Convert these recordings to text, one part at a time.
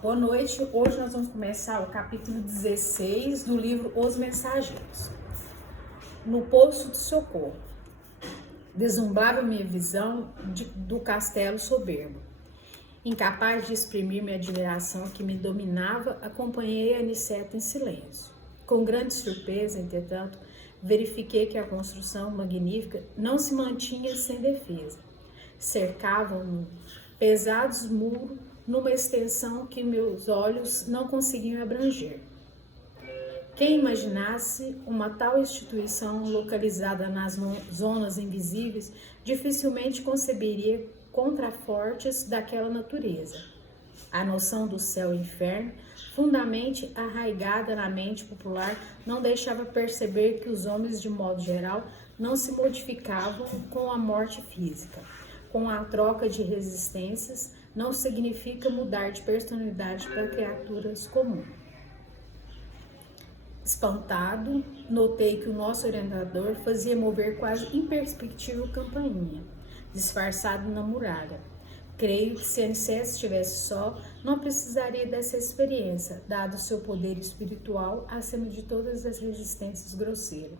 Boa noite. Hoje nós vamos começar o capítulo 16 do livro Os Mensageiros. No poço de socorro, deslumbrava minha visão do castelo soberbo. Incapaz de exprimir minha admiração que me dominava, acompanhei Aniceto em silêncio. Com grande surpresa, entretanto, verifiquei que a construção magnífica não se mantinha sem defesa. Cercavam-no pesados muros numa extensão que meus olhos não conseguiam abranger. Quem imaginasse uma tal instituição localizada nas zonas invisíveis dificilmente conceberia contrafortes daquela natureza. A noção do céu e inferno, fundamentalmente arraigada na mente popular, não deixava perceber que os homens, de modo geral, não se modificavam com a morte física. Com a troca de resistências, não significa mudar de personalidade para criaturas comuns. Espantado, notei que o nosso orientador fazia mover quase imperceptível campainha, disfarçado na muralha. Creio que se Aniceto estivesse só, não precisaria dessa experiência, dado seu poder espiritual acima de todas as resistências grosseiras.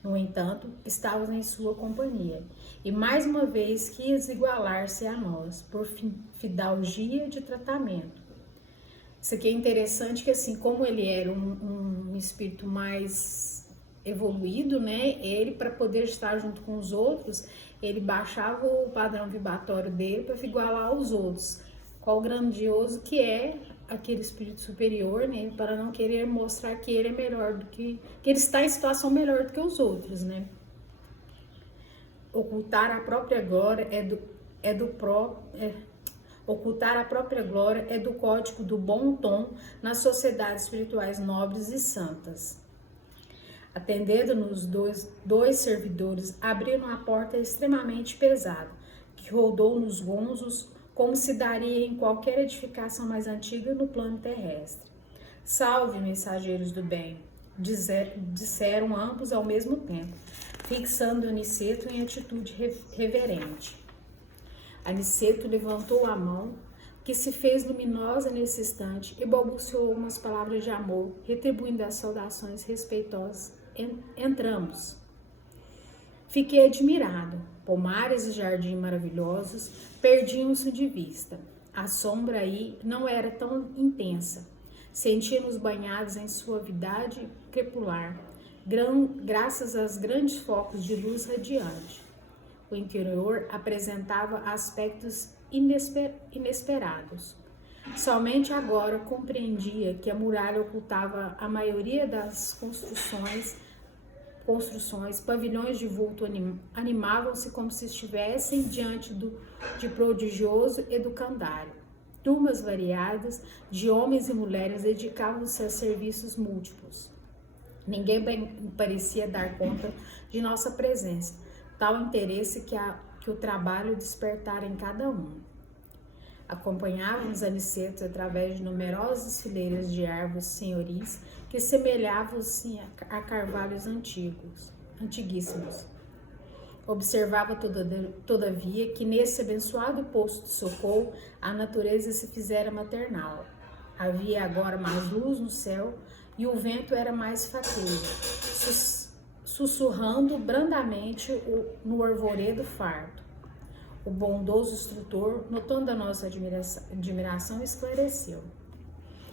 No entanto, estávamos em sua companhia, e mais uma vez quis igualar-se a nós, por fidalgia de tratamento. Isso aqui é interessante, que assim, como ele era um espírito mais evoluído, né, ele, para poder estar junto com os outros, ele baixava o padrão vibratório dele para igualar aos outros. Qual grandioso que é aquele espírito superior, né, para não querer mostrar que ele é melhor do que ele está em situação melhor do que os outros, né? Ocultar a própria glória ocultar a própria glória é do código do bom tom nas sociedades espirituais nobres e santas. Atendendo-nos, dois servidores abriram a porta extremamente pesada, que rodou nos gonzos como se daria em qualquer edificação mais antiga no plano terrestre. Salve, mensageiros do bem, disseram ambos ao mesmo tempo, fixando Aniceto em atitude reverente. Aniceto levantou a mão, que se fez luminosa nesse instante, e balbuciou umas palavras de amor, retribuindo as saudações respeitosas. Entramos. Fiquei admirado. Pomares e jardins maravilhosos perdiam-se de vista. A sombra aí não era tão intensa. Sentíamos banhados em suavidade crepular, graças aos grandes focos de luz radiante. O interior apresentava aspectos inesperados. Somente agora compreendia que a muralha ocultava a maioria das construções, pavilhões de vulto animavam-se como se estivessem diante de prodigioso educandário. Turmas variadas de homens e mulheres dedicavam-se a serviços múltiplos. Ninguém bem parecia dar conta de nossa presença, tal interesse que o trabalho despertara em cada um. Acompanhávamos Aniceto através de numerosas fileiras de árvores senhoris que semelhavam-se a carvalhos antiguíssimos. Observava todavia que nesse abençoado poço de socorro a natureza se fizera maternal. Havia agora mais luz no céu e o vento era mais fatuoso, sussurrando brandamente no arvoredo farto. O bondoso instrutor, notando a nossa admiração, esclareceu.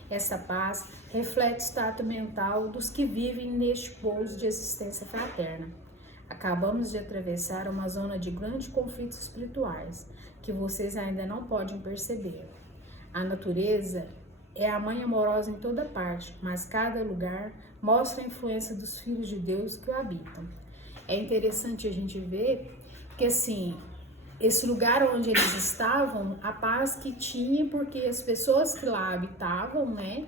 Essa paz reflete o estado mental dos que vivem neste pouso de existência fraterna. Acabamos de atravessar uma zona de grandes conflitos espirituais, que vocês ainda não podem perceber. A natureza é a mãe amorosa em toda parte, mas cada lugar mostra a influência dos filhos de Deus que o habitam. É interessante a gente ver que, assim, esse lugar onde eles estavam, a paz que tinha, porque as pessoas que lá habitavam, né,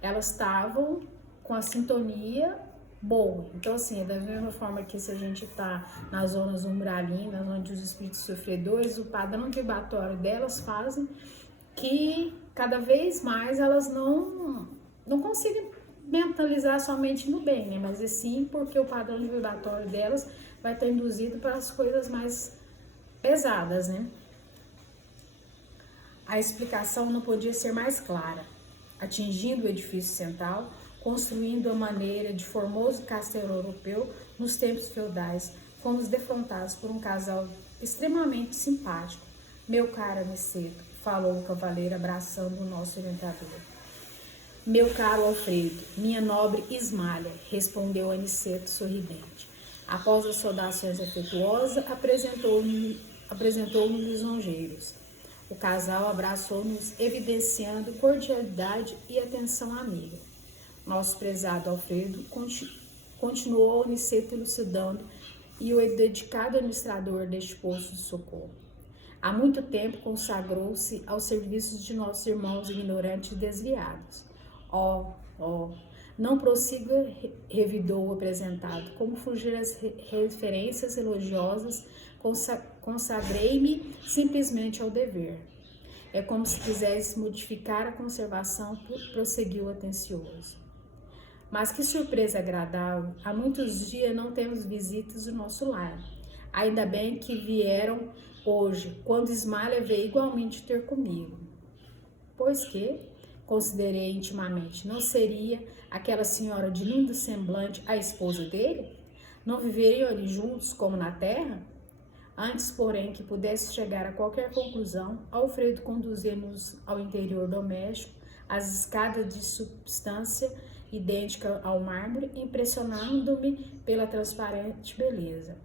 elas estavam com a sintonia boa. Então, assim, é da mesma forma que se a gente tá nas zonas umbralinas, onde os espíritos sofredores, o padrão vibratório delas fazem que cada vez mais elas não conseguem mentalizar somente no bem, né? Mas sim porque o padrão vibratório delas vai estar induzido para as coisas mais pesadas, né? A explicação não podia ser mais clara. Atingindo o edifício central, construindo a maneira de formoso castelo europeu nos tempos feudais, fomos defrontados por um casal extremamente simpático. Meu caro Aniceto, falou o cavaleiro abraçando o nosso orientador. Meu caro Alfredo, minha nobre Ismália, respondeu Aniceto sorridente. Após as saudações afetuosas, apresentou-nos lisonjeiros. O casal abraçou-nos, evidenciando cordialidade e atenção amiga. Nosso prezado Alfredo continuou Aniceto elucidando e o dedicado administrador deste posto de socorro. Há muito tempo consagrou-se aos serviços de nossos irmãos ignorantes e desviados. Não prossiga, revidou o apresentado, como fugir às referências elogiosas, consagrei-me simplesmente ao dever. É como se quisesse modificar a conservação, prosseguiu atencioso. Mas que surpresa agradável, há muitos dias não temos visitas do nosso lar. Ainda bem que vieram hoje, quando Ismália veio igualmente ter comigo. Pois que, considerei intimamente, não seria aquela senhora de lindo semblante a esposa dele? Não viveriam ali juntos como na terra? Antes, porém, que pudesse chegar a qualquer conclusão, Alfredo conduziu-nos ao interior doméstico, às escadas de substância idêntica ao mármore, impressionando-me pela transparente beleza.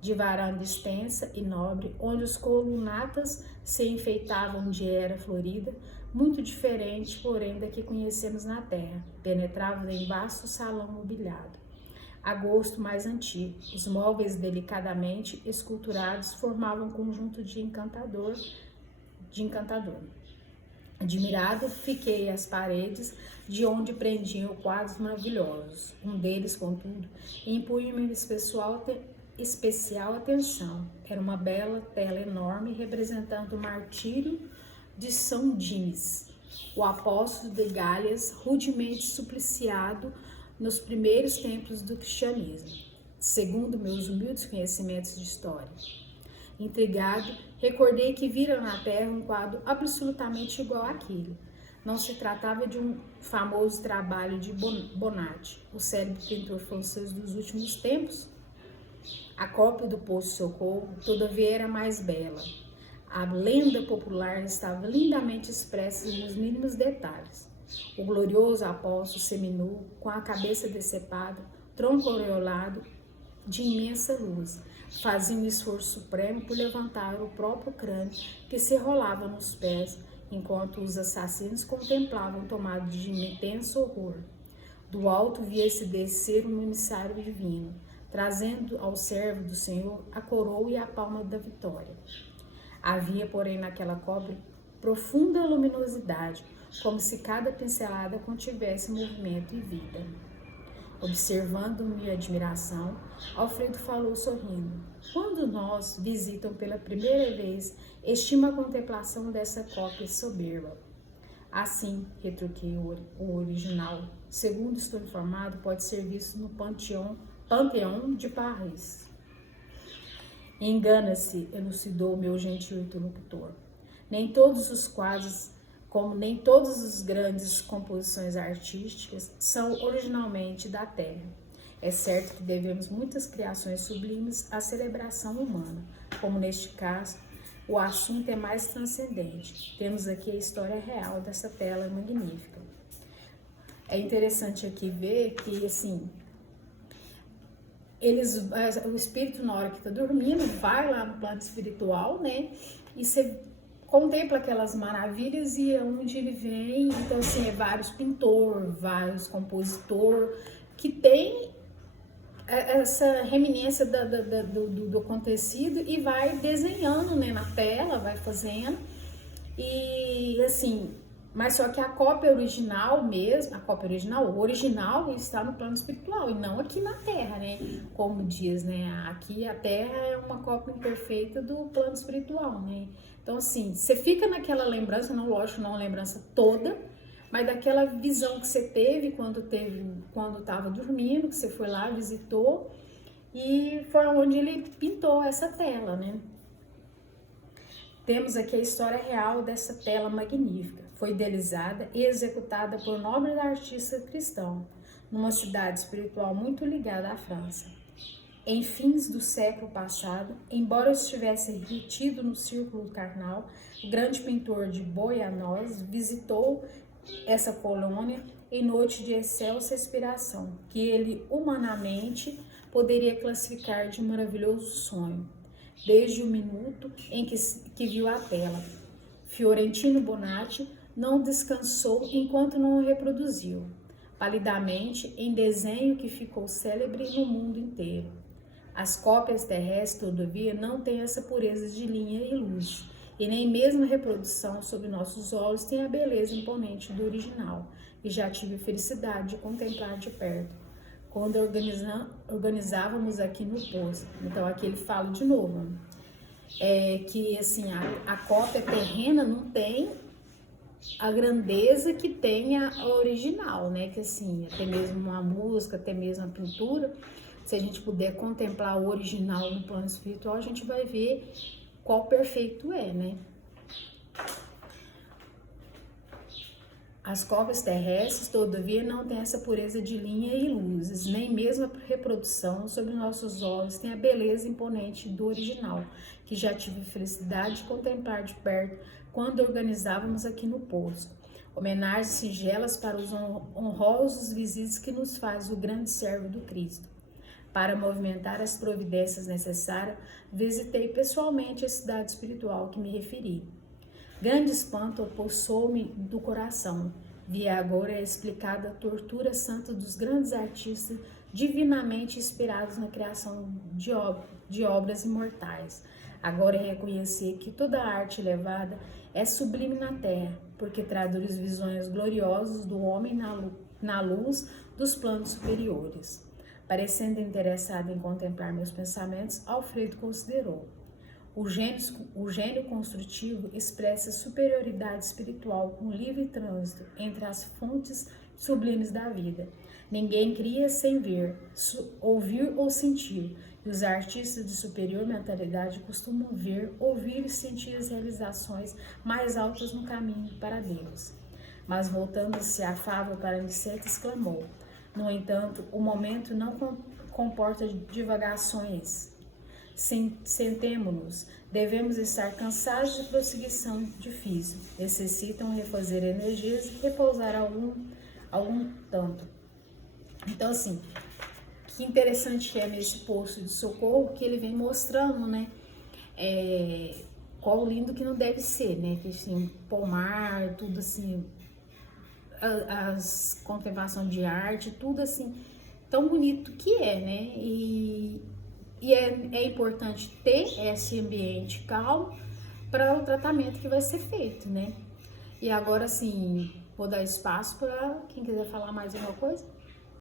De varanda extensa e nobre, onde os colunatas se enfeitavam de era florida, muito diferente, porém, da que conhecemos na terra, penetrava em vasto salão mobiliado. A gosto mais antigo, os móveis delicadamente esculturados formavam um conjunto de encantador. Admirado, fiquei às paredes, de onde prendiam quadros maravilhosos. Um deles, contudo, impunha-me especial atenção. Era uma bela tela enorme representando o martírio de São Dinis, o apóstolo de Galhas, rudemente supliciado nos primeiros tempos do cristianismo, segundo meus humildes conhecimentos de história. Intrigado, recordei que vira na terra um quadro absolutamente igual àquele. Não se tratava de um famoso trabalho de Bonatti, o célebre pintor francês dos últimos tempos? A cópia do Poço de Socorro, todavia, era mais bela. A lenda popular estava lindamente expressa nos mínimos detalhes. O glorioso apóstolo seminu, com a cabeça decepada, tronco aureolado de imensa luz, fazia um esforço supremo por levantar o próprio crânio que se rolava nos pés, enquanto os assassinos contemplavam tomados de intenso horror. Do alto via-se descer um emissário divino, trazendo ao servo do Senhor a coroa e a palma da vitória. Havia, porém, naquela cópia profunda luminosidade, como se cada pincelada contivesse movimento e vida. Observando-me admiração, Alfredo falou sorrindo. Quando nos visitam pela primeira vez, estima a contemplação dessa cópia soberba. Assim, retruquei, o original, segundo estou informado, pode ser visto no Panteão de Paris. Engana-se, elucidou meu gentil interlocutor. Nem todos os quadros, como nem todas as grandes composições artísticas, são originalmente da terra. É certo que devemos muitas criações sublimes à celebração humana, como neste caso, o assunto é mais transcendente. Temos aqui a história real dessa tela magnífica. É interessante aqui ver que, assim, o espírito, na hora que está dormindo, vai lá no plano espiritual, né? E você contempla aquelas maravilhas e onde ele vem. Então, assim, é vários pintores, vários compositores que tem essa reminiscência do acontecido e vai desenhando, né, na tela, vai fazendo. E, assim, mas só que a cópia original mesmo, o original está no plano espiritual e não aqui na Terra, né? Como diz, né? Aqui a Terra é uma cópia imperfeita do plano espiritual, né? Então, assim, você fica naquela lembrança, não, lógico, não a lembrança toda, mas daquela visão que você teve quando estava dormindo, que você foi lá, visitou, e foi onde ele pintou essa tela, né? Temos aqui a história real dessa tela magnífica. Foi idealizada e executada por nobres artistas cristãos, numa cidade espiritual muito ligada à França. Em fins do século passado, embora estivesse retido no círculo carnal, o grande pintor de Boianoz visitou essa colônia em noite de excelsa inspiração, que ele humanamente poderia classificar de maravilhoso sonho, desde o minuto em que viu a tela. Fiorentino Bonatti não descansou enquanto não o reproduziu, palidamente em desenho que ficou célebre no mundo inteiro. As cópias terrestres, todavia, não têm essa pureza de linha e luz, e nem mesmo a reprodução sob nossos olhos tem a beleza imponente do original, e já tive a felicidade de contemplar de perto, quando organizávamos aqui no posto. Então aqui ele fala de novo, que assim, a cópia terrena não tem a grandeza que tem a original, né? Que assim, até mesmo uma música, até mesmo a pintura, se a gente puder contemplar o original no plano espiritual, a gente vai ver qual perfeito é, né? As cópias terrestres, todavia, não têm essa pureza de linha e luzes, nem mesmo a reprodução sobre nossos olhos tem a beleza imponente do original, que já tive a felicidade de contemplar de perto quando organizávamos aqui no posto. Homenagens singelas para os honrosos visitas que nos faz o grande servo do Cristo. Para movimentar as providências necessárias, visitei pessoalmente a cidade espiritual que me referi. Grande espanto apossou-me do coração. Vi agora explicada a tortura santa dos grandes artistas divinamente inspirados na criação de obras imortais. Agora reconhecer que toda arte elevada é sublime na terra, porque traduz visões gloriosas do homem na luz dos planos superiores. Parecendo interessado em contemplar meus pensamentos, Alfredo considerou. O gênio construtivo expressa superioridade espiritual com livre trânsito entre as fontes sublimes da vida. Ninguém cria sem ver, ouvir ou sentir, e os artistas de superior mentalidade costumam ver, ouvir e sentir as realizações mais altas no caminho para Deus. Mas voltando-se à fábula para Aniceto, exclamou: no entanto, o momento não comporta divagações. Sentemo-nos, devemos estar cansados de prosseguição difícil, necessitam refazer energias e repousar algum tanto. Então, assim, que interessante é nesse posto de socorro que ele vem mostrando, né, qual lindo que não deve ser, né, que assim, pomar, tudo assim, as contemplações de arte, tudo assim, tão bonito que é, né, e é importante ter esse ambiente calmo para o tratamento que vai ser feito, né. E agora, assim, vou dar espaço para quem quiser falar mais alguma coisa.